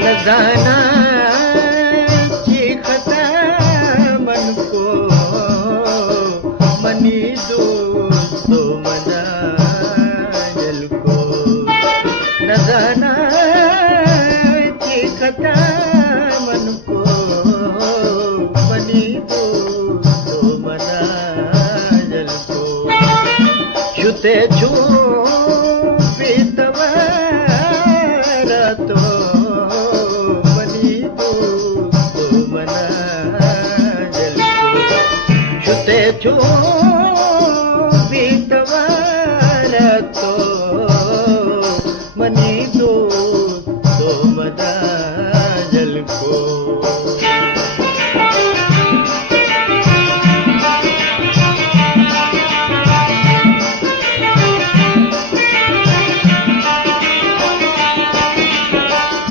न जाना चिखता मन को मनी दोस्तों मना जल को न जाना चिखता मन को मनी दोस्तों मना जल को छुते छू छू